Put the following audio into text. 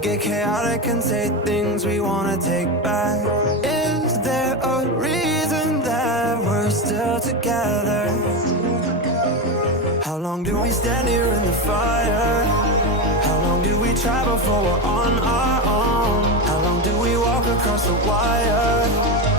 get chaotic and say things we wanna take back. Is there a reason that we're still together? How long do we stand here in the fire? How long do we try before we're on our own? How long do we walk across the wire?